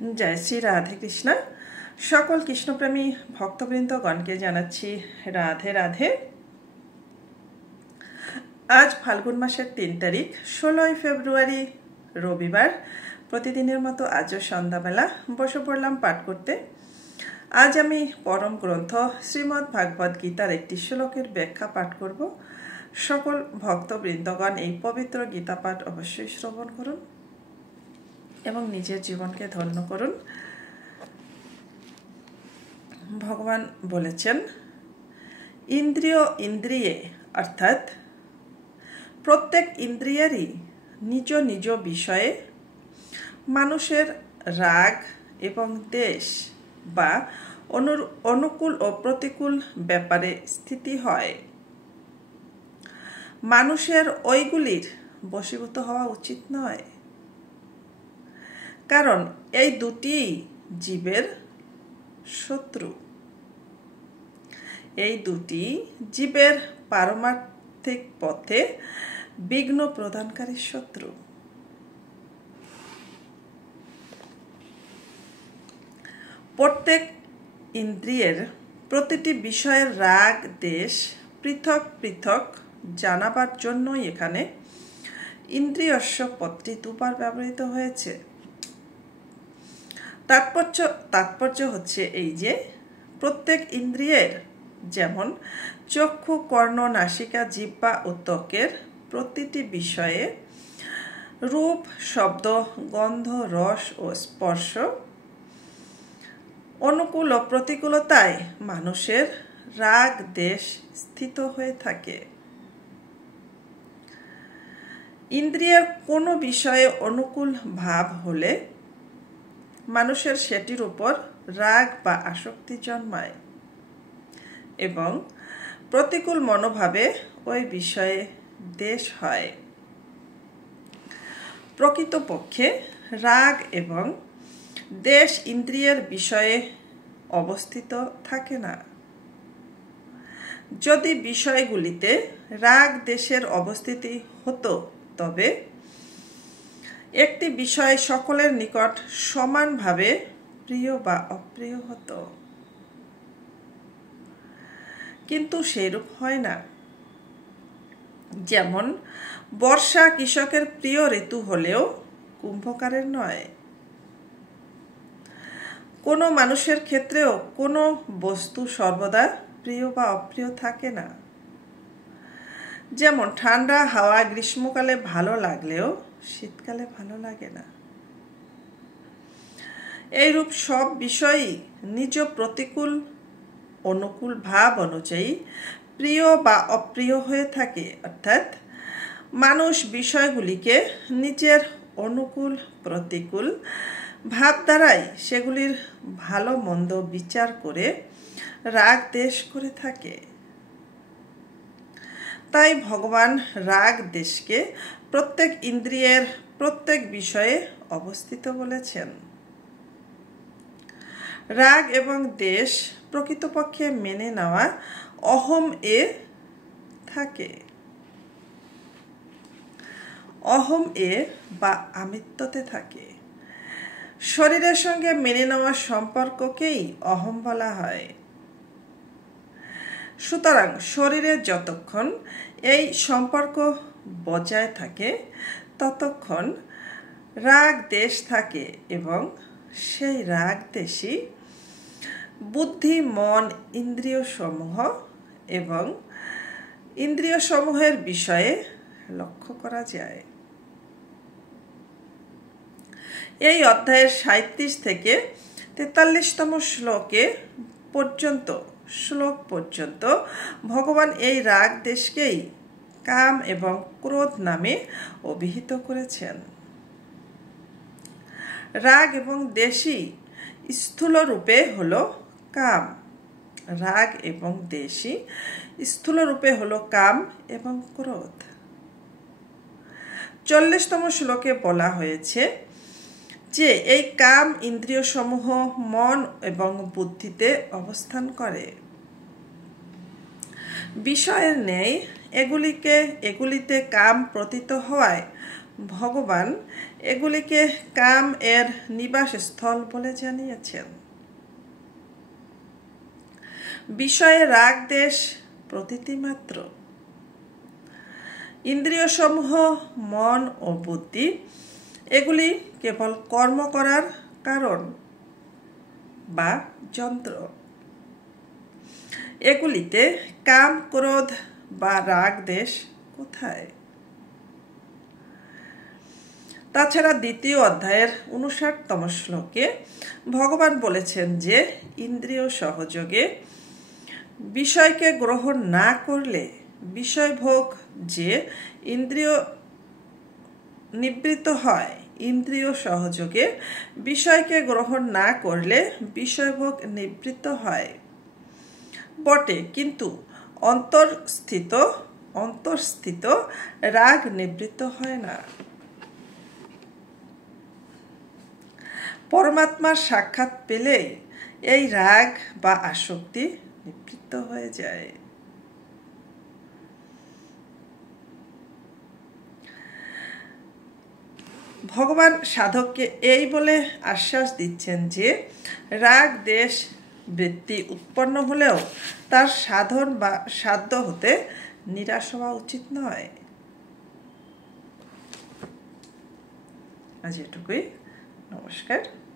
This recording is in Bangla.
जय श्री राधे कृष्ण सकल कृष्णप्रेमी भक्तबृंदगणके जानाচ্ছি राधे राधे। आज फाल्गुन मासेर 3 तारिख 16 फेब्रुआरी रविवार। प्रतिदिनेर मतो आजও सन्ध्याबेला बसे पड़लाम पाठ करते। आज आमी परम ग्रंथ श्रीमद् भागवत गीतार एकटी श्लोकेर व्याख्या पाठ करब। सकल भक्तबृंदगण এই पवित्र गीता पाठ अवश्य श्रवण करुन এবং নিজের জীবনকে ধন্য করুন। ভগবান বলেছেন, ইন্দ্রিয় ইন্দ্রিয়ে অর্থাৎ প্রত্যেক ইন্দ্রিয়েরই নিজ নিজ বিষয়ে মানুষের রাগ এবং দ্বেষ বা অনুকূল ও প্রতিকূল ব্যাপারে স্থিতি হয়। মানুষের ওইগুলির বশীভূত হওয়া উচিত নয়, কারণ এই দুটি জীবের শত্রু। এই দুটি জীবের পারমার্থিক পথে বিঘ্ন প্রদানকারী শত্রু। প্রত্যেক ইন্দ্রিয়ের প্রতিটি বিষয়ের রাগ দেশ পৃথক পৃথক জানাবার জন্যই এখানে ইন্দ্রিয়স্য পদটি দুবার ব্যবহৃত হয়েছে। তাৎপর্য হচ্ছে এই যে প্রত্যেক ইন্দ্রিয়ের যেমন চক্ষু, কর্ণ, নাসিকা, জিহ্বা ও ত্বকের প্রতিটি বিষয়ে রূপ, শব্দ, গন্ধ, রস ও স্পর্শ অনুকূল ও প্রতিকূলতায় মানুষের রাগ দেশ স্থিত হয়ে থাকে। ইন্দ্রিয়ের কোনো বিষয়ে অনুকূল ভাব হলে মানুষের সেটির উপর রাগ বা আসক্তি জন্মায় এবং প্রতিকূল মনোভাবে ওই বিষয়ে দ্বেষ হয়। প্রকৃতপক্ষে রাগ এবং দ্বেষ ইন্দ্রিয়ের বিষয়ে অবস্থিত থাকে না। যদি বিষয়গুলিতে রাগ দেশের অবস্থিতি হতো তবে একটি বিষয় সকলের নিকট সমানভাবে প্রিয় বা অপ্রিয় হতো, কিন্তু সেরূপ হয় না। যেমন বর্ষা কৃষকের প্রিয় ঋতু হলেও কুম্ভকারের নয়। কোনো মানুষের ক্ষেত্রেও কোনো বস্তু সর্বদা প্রিয় বা অপ্রিয় থাকে না। যেমন ঠান্ডা হাওয়া গ্রীষ্মকালে ভালো লাগলেও শীতকালে ভালো লাগে না। এইরূপ সব বিষয়ই নিজ প্রতিকূল অনুকূল ভাব অনুযায়ী প্রিয় বা অপ্রিয় হয়ে থাকে। অর্থাৎ মানুষ বিষয়গুলিকে নিজের অনুকূল প্রতিকূল ভাব দ্বারাই সেগুলির ভালো মন্দ বিচার করে রাগ দেশ করে থাকে। তাই ভগবান রাগ দেশকে প্রত্যেক ইন্দ্রিয়ের প্রত্যেক বিষয়ে অবস্থিত বলেছেন। রাগ এবং দ্বেষ প্রকৃতপক্ষে মেনে নেওয়া অহম এ থাকে। অহম এ বা আমিত্বতে থাকে। শরীরের সঙ্গে মেনে নেওয়ার সম্পর্ককেই অহম বলা হয়। সুতরাং শরীরে যতক্ষণ এই সম্পর্ক বজায় থাকে ততক্ষণ রাগ দেশ থাকে এবং সেই রাগ দেশই বুদ্ধি, মন, ইন্দ্রিয় সমূহ এবং ইন্দ্রিয় সমূহের বিষয়ে লক্ষ্য করা যায়। এই অধ্যায়ের 37 থেকে 43তম শ্লোক পর্যন্ত ভগবান এই রাগ দেশকেই কাম এবং ক্রোধ নামে অভিহিত করেছেন। রাগ এবং দ্বেষই স্থূল রূপে হলো কাম। রাগ এবং দ্বেষই স্থূল রূপে হলো কাম এবং ক্রোধ। 40তম শ্লোকে বলা হয়েছে যে এই কাম ইন্দ্রিয় সমূহ মন এবং বুদ্ধিতে অবস্থান করে। বিষয়ের ন্যায় এগুলিতে কাম প্রতীত হওয়ায় ভগবান এগুলিকে কাম এর নিবাস স্থল বলে জানিয়েছেন। বিষয়ে রাগ দেশ প্রতীতি মাত্র। ইন্দ্রিয়সমূহ মন ও বুদ্ধি এগুলি কেবল কর্ম করার কারণ বা যন্ত্র। এগুলিতে কাম ক্রোধ বা রাগ দেশ কোথায়? তাছাড়া দ্বিতীয় অধ্যায়ের 59তম শ্লোকে ভগবান বলেছেন যে ইন্দ্রিয় সহযোগে বিষয়কে গ্রহণ না করলে বিষয়ভোগ যে ইন্দ্রিয় নিবৃত্ত হয়, ইন্দ্রিয় সহযোগে বিষয়কে গ্রহণ না করলে বিষয়ভোগ নিবৃত্ত হয় বটে, কিন্তু অন্তর্স্থিত রাগ নিবৃত্ত হয় না। পরমাত্মার সাক্ষাৎ পেলে এই রাগ বা আসক্তি নিবৃত্ত হয়ে যায়। ভগবান সাধককে এই বলে আশ্বাস দিচ্ছেন যে রাগ দেশ বৃত্তি উৎপন্ন হলেও তার সাধন বা সাধ্য হতে নিরাশ হওয়া উচিত নয়। আজ এটুকুই। নমস্কার।